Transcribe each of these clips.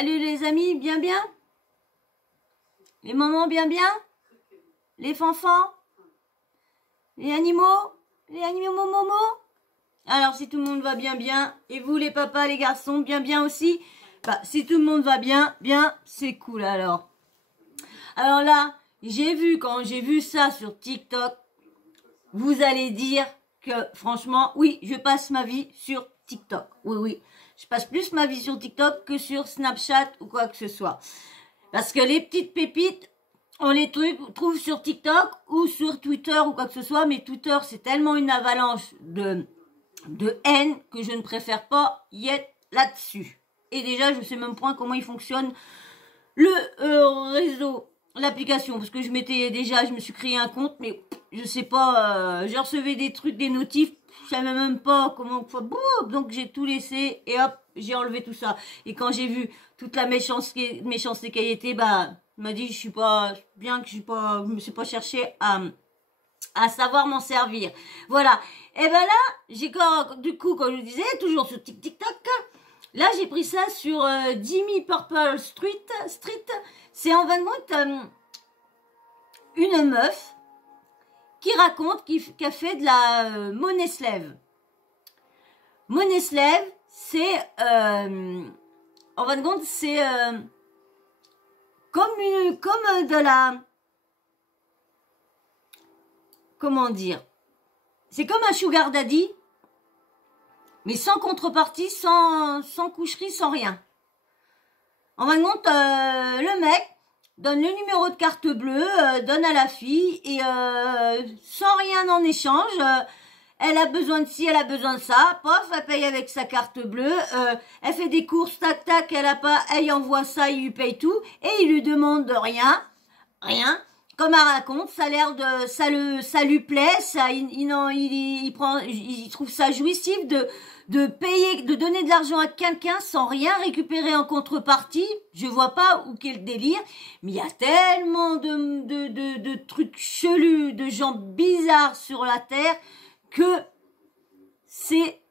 Salut les amis, bien bien? Les mamans, bien bien? Les fanfans? Les animaux? Les animaux momo? Alors si tout le monde va bien bien, et vous les papas, les garçons, bien bien aussi? Bah si tout le monde va bien, bien, c'est cool alors. Alors là, quand j'ai vu ça sur TikTok, vous allez dire que franchement, oui, je passe ma vie sur TikTok. Oui, oui. Je passe plus ma vie sur TikTok que sur Snapchat ou quoi que ce soit. Parce que les petites pépites, on les trouve sur TikTok ou sur Twitter ou quoi que ce soit. Mais Twitter, c'est tellement une avalanche de haine que je ne préfère pas y être là-dessus. Et déjà, je sais même pas comment il fonctionne le réseau, l'application. Parce que je me suis créé un compte, mais je sais pas, j'ai recevais des trucs, des notifs, je savais même pas comment, donc j'ai tout laissé et hop, j'ai enlevé tout ça. Et quand j'ai vu toute la méchanceté qu'il y était, bah, m'a dit, je me suis pas cherché à savoir m'en servir. Voilà. Et ben là, du coup, comme je vous disais, toujours sur TikTok, là, j'ai pris ça sur Jimmy Purple Street. C'est en 20 minutes une meuf qui raconte qui a fait de la monnaie slave. Monnaie slave, c'est en fin de compte, c'est comme de la, comment dire, c'est comme un sugar daddy, mais sans contrepartie, sans coucherie, sans rien. En fin de compte, le mec donne le numéro de carte bleue, donne à la fille et sans rien en échange, elle a besoin de ci, elle a besoin de ça, pof, elle paye avec sa carte bleue, elle fait des courses, tac tac, elle envoie ça, il lui paye tout et il lui demande de rien. Comme elle raconte, ça lui plaît, il trouve ça jouissif de payer, de donner de l'argent à quelqu'un sans rien récupérer en contrepartie. Je vois pas où qu'est le délire, mais il y a tellement de trucs chelus, de gens bizarres sur la terre que c'est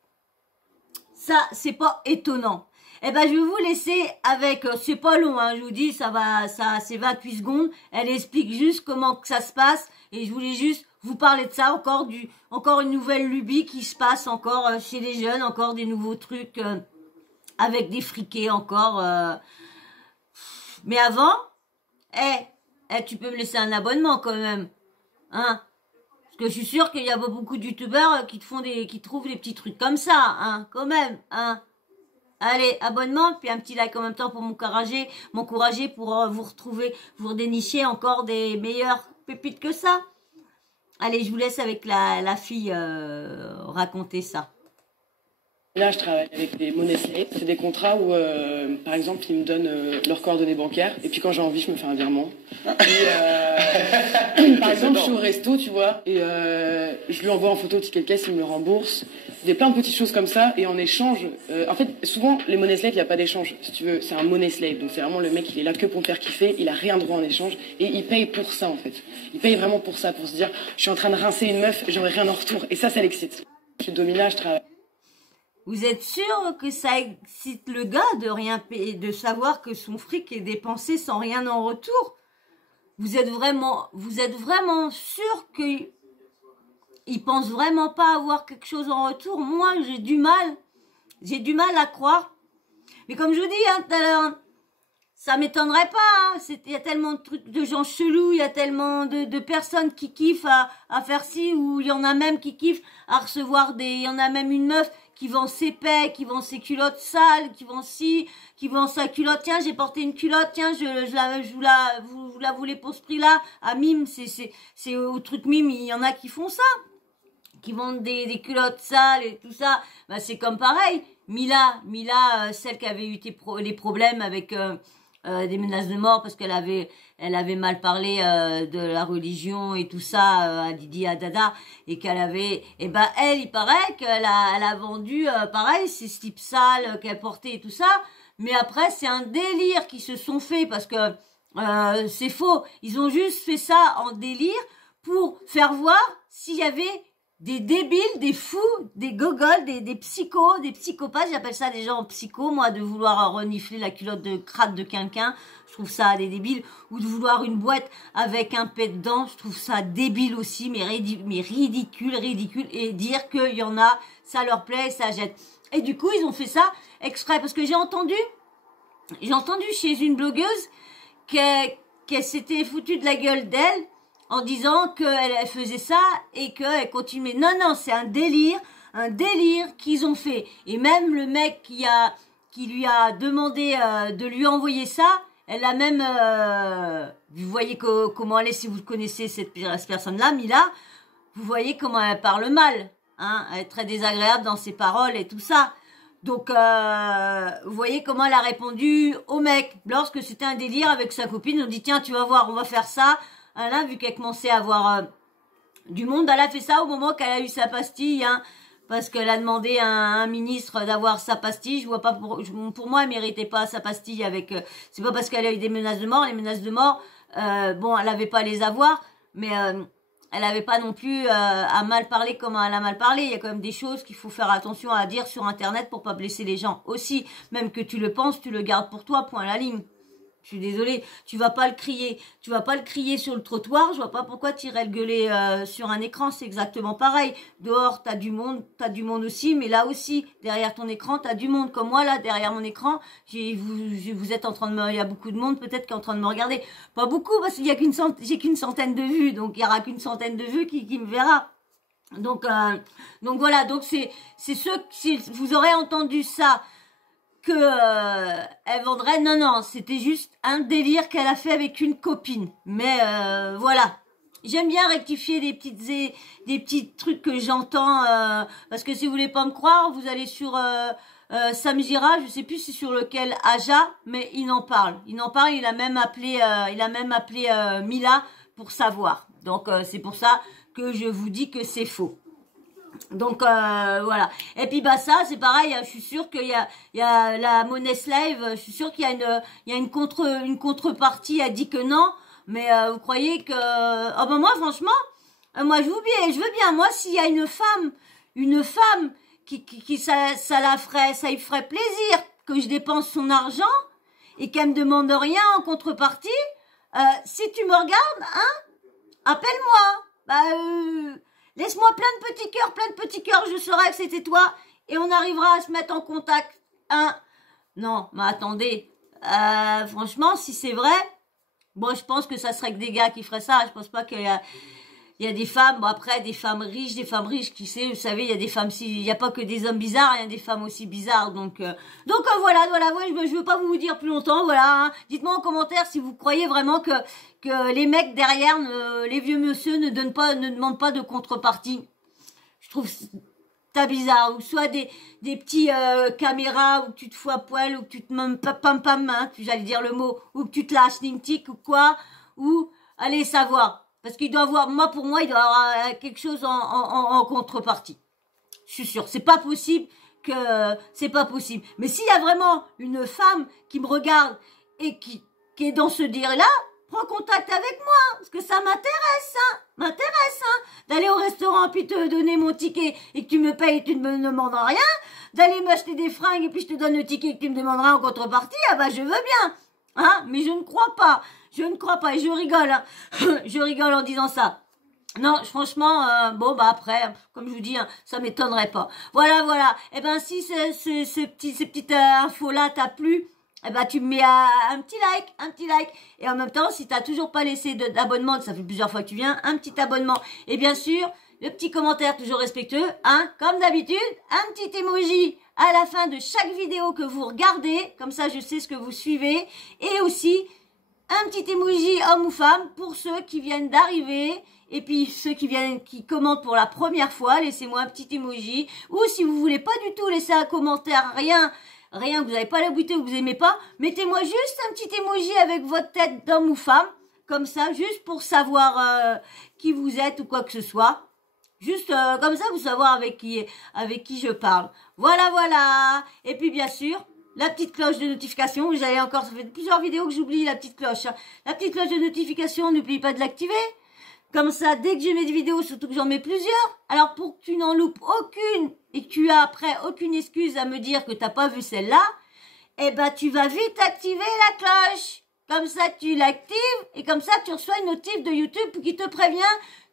pas étonnant. Eh ben, je vais vous laisser avec, c'est pas long, hein, je vous dis, c'est 28 secondes. Elle explique juste comment que ça se passe et je voulais juste vous parler de ça, encore une nouvelle lubie qui se passe encore chez les jeunes, encore des nouveaux trucs avec des friqués encore. Mais avant, tu peux me laisser un abonnement quand même, hein? Parce que je suis sûre qu'il y a beaucoup de youtubeurs qui trouvent des petits trucs comme ça, hein, quand même, hein. Allez, abonnement, puis un petit like en même temps pour m'encourager pour vous retrouver, vous redénicher encore des meilleures pépites que ça. Allez, je vous laisse avec la fille raconter ça. Là, je travaille avec des monnaies slave. C'est des contrats où, par exemple, ils me donnent leurs coordonnées bancaires. Et puis quand j'ai envie, je me fais un virement. Et, par exemple, je suis au resto, tu vois, et je lui envoie en photo le ticket de caisse, il me le rembourse. Des plein de petites choses comme ça. Et en échange, en fait, souvent, les monnaies slave, il n'y a pas d'échange. Si tu veux, c'est un money slave. Donc c'est vraiment le mec, il est là que pour me faire kiffer. Il a rien droit en échange. Et il paye pour ça, en fait. Il paye vraiment pour ça, pour se dire, je suis en train de rincer une meuf, j'aurai rien en retour. Et ça l'excite. Je suis Domina, je travaille. Vous êtes sûr que ça excite le gars de rien payer, de savoir que son fric est dépensé sans rien en retour? Vous êtes vraiment sûr qu'il pense vraiment pas avoir quelque chose en retour? Moi, j'ai du mal à croire. Mais comme je vous dis, hein, tout à l'heure, ça m'étonnerait pas, hein. Il y a tellement de trucs, de gens chelous, il y a tellement de personnes qui kiffent à faire ci, ou il y en a même qui kiffent à recevoir il y en a même une meuf qui vend ses pecs, qui vend ses culottes sales, qui vend sa culotte. Tiens, j'ai porté une culotte, tiens, vous la voulez pour ce prix-là. À Mime, c'est au truc Mime, il y en a qui font ça. Qui vendent des culottes sales et tout ça. Bah, c'est comme pareil. Mila, celle qui avait eu les problèmes avec, des menaces de mort parce qu'elle avait mal parlé de la religion et tout ça à Didi, à Dada, et il paraît qu'elle a vendu pareil ces slips sales qu'elle portait et tout ça, mais après c'est un délire qu'ils se sont fait parce que c'est faux, ils ont juste fait ça en délire pour faire voir s'il y avait des débiles, des fous, des gogoles, des psychos, des psychopathes. J'appelle ça des gens psychos, moi, de vouloir renifler la culotte de crâne de quelqu'un. Je trouve ça des débiles. Ou de vouloir une boîte avec un pet dedans. Je trouve ça débile aussi, mais ridicule. Et dire qu'il y en a, ça leur plaît et ça jette. Et du coup, ils ont fait ça exprès. Parce que j'ai entendu chez une blogueuse qu'elle s'était foutue de la gueule d'elle en disant qu'elle faisait ça et qu'elle continuait. Non, c'est un délire qu'ils ont fait. Et même le mec qui lui a demandé de lui envoyer ça, elle a même, vous voyez comment elle est, si vous connaissez cette personne-là, Mila, vous voyez comment elle parle mal, hein, elle est très désagréable dans ses paroles et tout ça. Donc, vous voyez comment elle a répondu au mec. Lorsque c'était un délire avec sa copine, on dit tiens, tu vas voir, on va faire ça. Là, vu qu'elle commençait à avoir du monde, elle a fait ça au moment qu'elle a eu sa pastille, hein, parce qu'elle a demandé à un ministre d'avoir sa pastille. Je vois pas pour moi, elle méritait pas sa pastille avec. C'est pas parce qu'elle a eu des menaces de mort. Les menaces de mort, bon, elle avait pas à les avoir, mais elle avait pas non plus à mal parler comme elle a mal parlé. Il y a quand même des choses qu'il faut faire attention à dire sur Internet pour pas blesser les gens aussi. Même que tu le penses, tu le gardes pour toi. Point à la ligne. Je suis désolée, tu vas pas le crier sur le trottoir, je vois pas pourquoi tu irais le gueuler sur un écran, c'est exactement pareil. Dehors, t'as du monde aussi, mais là aussi, derrière ton écran, t'as du monde. Comme moi, là, derrière mon écran, vous êtes en train de il y a beaucoup de monde, peut-être, qui est en train de me regarder. Pas beaucoup, parce qu'il y a j'ai qu'une centaine de vues, donc il y aura qu'une centaine de vues qui me verra. Donc voilà, donc c'est ceux, si vous aurez entendu ça, que elle vendrait, non, c'était juste un délire qu'elle a fait avec une copine. Mais voilà, j'aime bien rectifier des petits trucs que j'entends, parce que si vous voulez pas me croire, vous allez sur Sam Gira, je sais plus si sur lequel Aja, mais il en parle, il a même appelé Mila pour savoir. Donc c'est pour ça que je vous dis que c'est faux. Donc voilà. Et puis bah ça c'est pareil, hein, je suis sûre qu'il y a la monnaie slave, je suis sûre qu'il y a une contrepartie a dit que non, mais vous croyez que oh ben moi franchement moi je veux bien moi s'il y a une femme qui ça lui ferait plaisir que je dépense son argent et qu'elle me demande rien en contrepartie, si tu me regardes, hein, appelle-moi. Laisse-moi plein de petits cœurs, je saurai que c'était toi, et on arrivera à se mettre en contact, hein. Non, mais attendez, franchement, si c'est vrai, bon, je pense que ça serait que des gars qui feraient ça, je pense pas qu'il y a des femmes, bon après, des femmes riches, qui sait, vous savez, il y a des femmes, il y a pas que des hommes bizarres, il y a des femmes aussi bizarres, donc voilà, ouais, je veux pas vous dire plus longtemps, voilà, hein. Dites-moi en commentaire si vous croyez vraiment que les mecs derrière, les vieux monsieur ne demandent pas de contrepartie. Je trouve ça bizarre. Ou soit des petits caméras où tu te fous à poil, ou que tu te pam, hein, j'allais dire le mot, ou que tu te lâches tic ou quoi, ou allez savoir. Parce qu'il doit avoir, pour moi, il doit avoir quelque chose en contrepartie. Je suis sûre. C'est pas possible. Mais s'il y a vraiment une femme qui me regarde et qui est dans ce dire-là, prends contact avec moi, parce que ça m'intéresse, hein, d'aller au restaurant puis te donner mon ticket et que tu me payes et tu ne me demandes rien, d'aller m'acheter des fringues et puis je te donne le ticket et que tu me demanderas en contrepartie, ah bah je veux bien, hein, mais je ne crois pas, et je rigole, hein. Je rigole en disant ça. Non, franchement, bon bah après, comme je vous dis, hein, ça m'étonnerait pas. Voilà. Et ben si ces petites infos-là t'a plu, eh ben tu me mets un petit like. Et en même temps, si t'as toujours pas laissé d'abonnement, ça fait plusieurs fois que tu viens, un petit abonnement. Et bien sûr, le petit commentaire toujours respectueux, hein, comme d'habitude, un petit emoji à la fin de chaque vidéo que vous regardez, comme ça je sais ce que vous suivez. Et aussi, un petit emoji homme ou femme pour ceux qui viennent d'arriver. Et puis ceux qui commentent pour la première fois, laissez-moi un petit emoji. Ou si vous voulez pas du tout laisser un commentaire, rien, que vous n'avez pas la bouteille ou que vous aimez pas, mettez-moi juste un petit emoji avec votre tête d'homme ou femme, comme ça, juste pour savoir qui vous êtes ou quoi que ce soit. Juste comme ça, vous savoir avec qui je parle. Voilà. Et puis bien sûr, la petite cloche de notification. Ça fait plusieurs vidéos que j'oublie la petite cloche. Hein. La petite cloche de notification, n'oubliez pas de l'activer. Comme ça, dès que je mets des vidéos, surtout que j'en mets plusieurs, alors pour que tu n'en loupes aucune et que tu as après aucune excuse à me dire que t'as pas vu celle-là, eh ben tu vas vite activer la cloche. Comme ça, tu l'actives et comme ça, tu reçois une notif de YouTube qui te prévient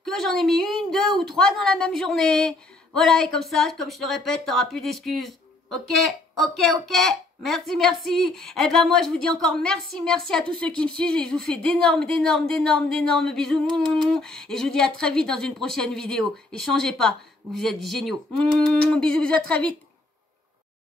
que j'en ai mis 1, 2 ou 3 dans la même journée. Voilà, et comme ça, comme je te répète, t'auras plus d'excuses. Ok, ok, ok. Merci, merci. Eh ben moi, je vous dis encore merci, merci à tous ceux qui me suivent et je vous fais d'énormes bisous. Et je vous dis à très vite dans une prochaine vidéo. Et changez pas, vous êtes géniaux. Bisous, bisous, à très vite.